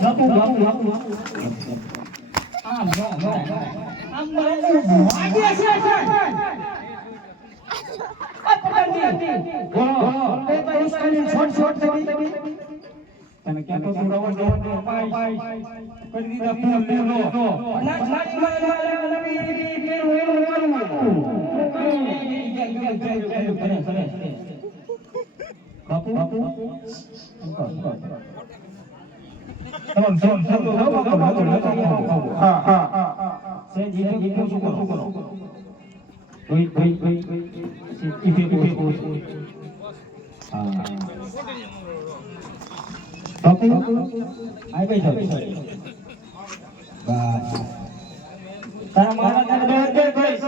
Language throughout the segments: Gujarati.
બાપુ બાપુ બાપુ આમ નો નો આમ મારું વાગે છે આ પકડતી ઓ બે તો ઉસ્કાની છોટ છોટ થઈ તને ક્યાં તો દોડવા દો પાઈ કરી દીધા ફૂલ લેલો ના નાની મારે નવી પેરું એવું મારું બાપુ બાપુ હા હા સે જીને જીને શું કરો કોઈ ઇફે હા બાપુ આઈ બેઠો બસ તારા મારા તારા બે બસ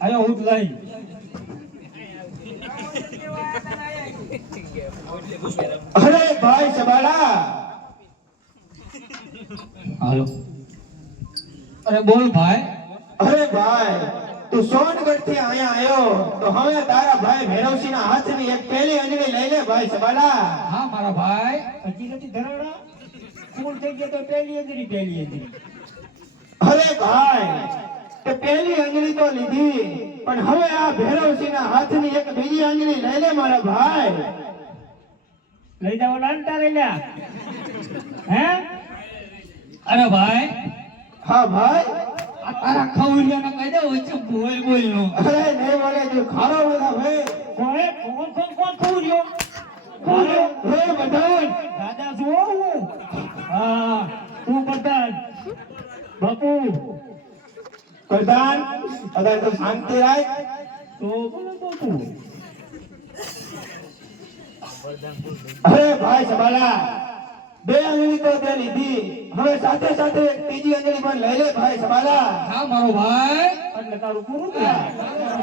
આયો હું લઈ અરે ભાઈ સબાડા હાલો અરે બોલ ભાઈ અરે ભાઈ તું સોનગઢ થી અહીંયા આયો તો હવે તારા ભાઈ ભૈરવસિંહ ના હાથની એક પેલી અંજળી લઈ લે ભાઈ સબાડા હા મારા ભાઈ હજી નથી ધરાવડા ફૂલ થઈ ગયો તો પેલી અંજળી અરે ભાઈ તે પેલી અંજળી તો લીધી પણ હવે આ ભૈરવસિંહ ના હાથની એક બીજી અંજળી લઈ લે મારા ભાઈ લઈ જાવ લાંટા લઈ લે હે અરે ભાઈ હા ભાઈ આ તારા ખવરિયાને કહી દે ઓછો બોલ બોલ નો અરે નહીં બોલે તું ખારો બોલા ભાઈ કોણ ખવરિયો હે બધાન દાદા જો હા તું બધાન બાપુ પ્રધાન અગર તો શાંતિ રાખ તો બોલો બાપુ અરે ભાઈ સબાલા બે અંજળી તો તે લીધી હવે સાથે સાથે એક ત્રીજી અંજળી પણ લઈ લે ભાઈ સબાલા હા મારો ભાઈ એટલે તારું પૂરું થયું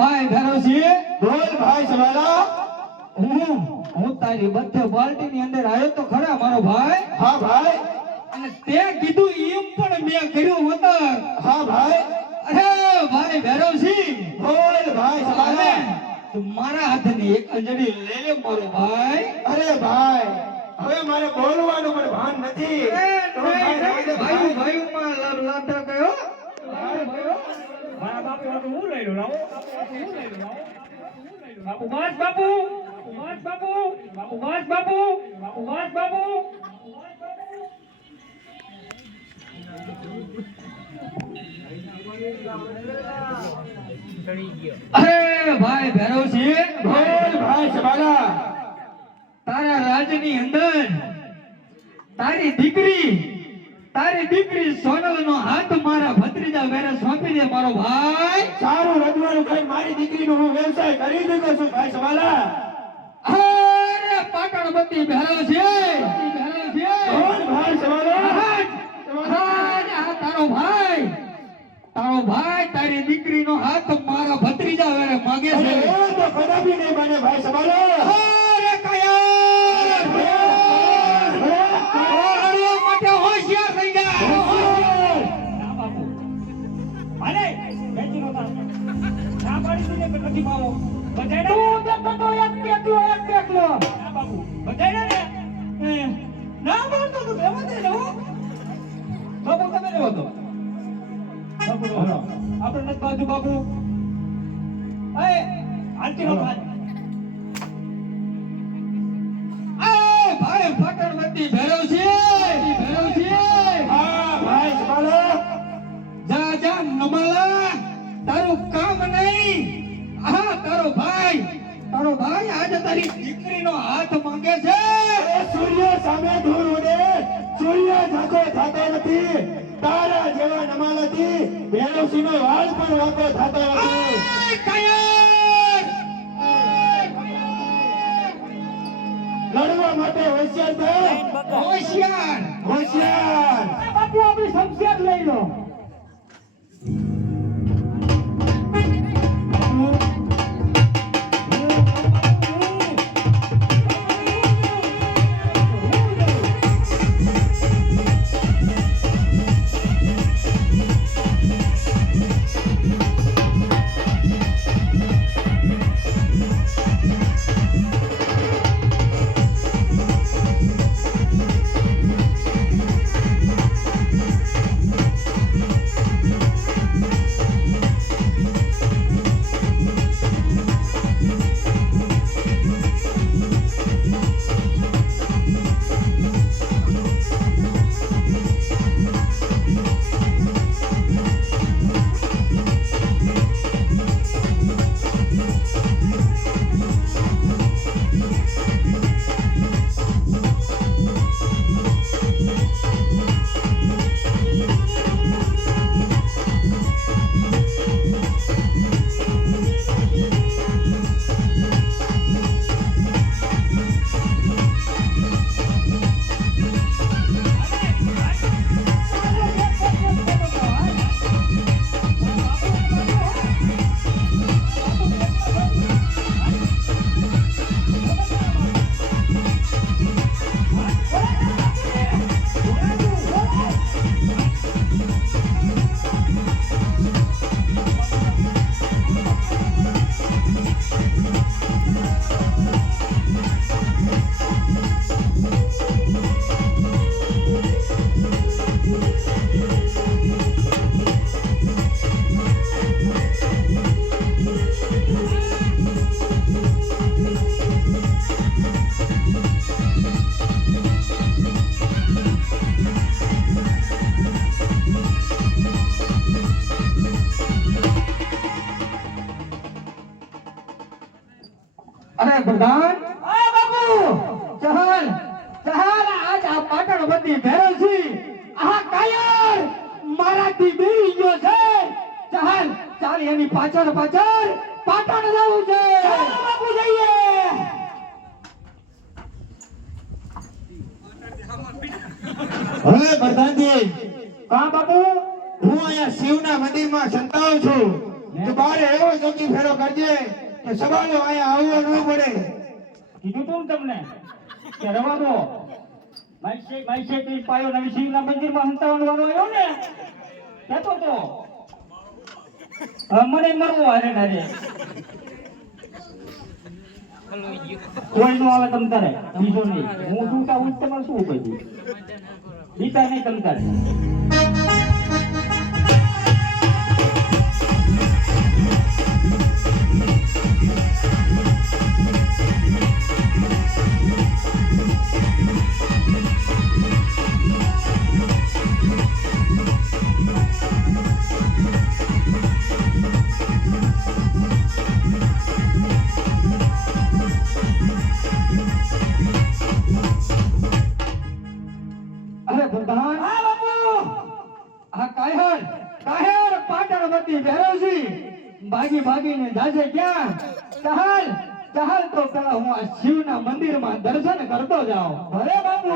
ભાઈ ભૈરવસિંહ બોલ ભાઈ સબાલા હું તારી બધે બાલ્ટી ની અંદર આવ્યો તો ખરા મારો ભાઈ હા ભાઈ અને તે કીધું એમ પણ મેં કર્યું હતા હા ભાઈ અરે ભાઈ ભૈરવસિંહ બોલ ભાઈ સબાલા તું મારા હાથની એક અંજળી લઈ લે મારો ભાઈ અરે ભાઈ હવે મારે બોલવાનું પણ ભાન નથી ભાઈ ભાઈ માં લાંટા કયો મારા બાપુ હું લઈ લો લાવો બાપુ બસ બાપુ બસ બાપુ બાપુ બસ બાપુ બાપુ બસ બાપુ અરે ભાઈ ભૈરવસિંહ બોલ ભાઈ સબાલા તારા રાજની અંદર તારી દીકરી સોનલ નો હાથ મારા ભત્રીજા વેરે સોંપી દે મારો ભાઈ સારું રજવાનું કઈ મારી દીકરીનો હું વ્યવસાય કરી દીધો છું ભાઈ સવાલા અરે પાટણબત્તી ભૈરવસિંહ બોલ ભાઈ સવાલા તારો ભાઈ તારી દીકરીનો હાથ મારા ભત્રીજા વેરે માંગે છે એ તો કદાપી નહીં બને ભાઈ સવાલા અરે કયા માટે હોશિયાર થઈ ગયા ના બાપુ અરે બેચી નોતા ના પાડી દીને કે નથી પાવો બધાય તું દેખતો તો એક ટેકલો ના બાપુ બધાય ને ના બોલતો તું બેવા દે લો બાપુ તમે લેવો તો બાપુ આપણે નથી બાજુ બાપુ એ આંટી નો ભાઈ ભાઈ પાટણબત્તી ભૈરવસિંહ હા ભાઈ સવાલા જા નમલા તારું કામ નહીં તારો ભાઈ આજે તારી દીકરીનો હાથ માંગે છે સૂર્ય સામે દૂર ઉડે સૂર્ય ઝાંખો થતો નથી તારા જેવા નમાલાથી ભૈરવસિંહનો વાળ પણ વાંકો થતો નથી હોશિયાર થા. હોશિયાર હોશિયાર. બાપુ આપણી શમશેર લઈ લો. અરે પ્રધાન આ બાપુ ચહલ ચહલ આજ આ પાટણ બધી ભેરવસી આ કાયર મારાથી બીઈ ગયો છે. ચહલ ચાલ એની પાછળ પાછળ પાટણ જવું છે. બાપુ જઈએ. હવે પ્રધાનજી, કા બાપુ હું અહીંયા શિવના મંદિરમાં સંતાવ છું. તો બારે એવો ચોકી ફેરો કરજે કે સવાલો અહીંયા આવવો ન પડે. કીધું તું ને તમને કે રવા દો. માઈ છે તે પાયો નવી શિવના મંદિરમાં હંતાવાનો વારો આવ્યો ને કહેતો તો મને મરવો હારે હારે કોઈ નો આવે તમ તારે બીજો નહીં. હું શું કામ તમારે શું કહ્યું બીતા નહીં તમ તારે. અરે પ્રધાન હા બાપુ આ કાયર પાટણ બધી ભેરવસી ભાગી ભાગીને જાજે ક્યાં. ચહલ ચહલ તો પેલા હું આ શિવના મંદિરમાં દર્શન કરતો જાઉં. અરે બાપુ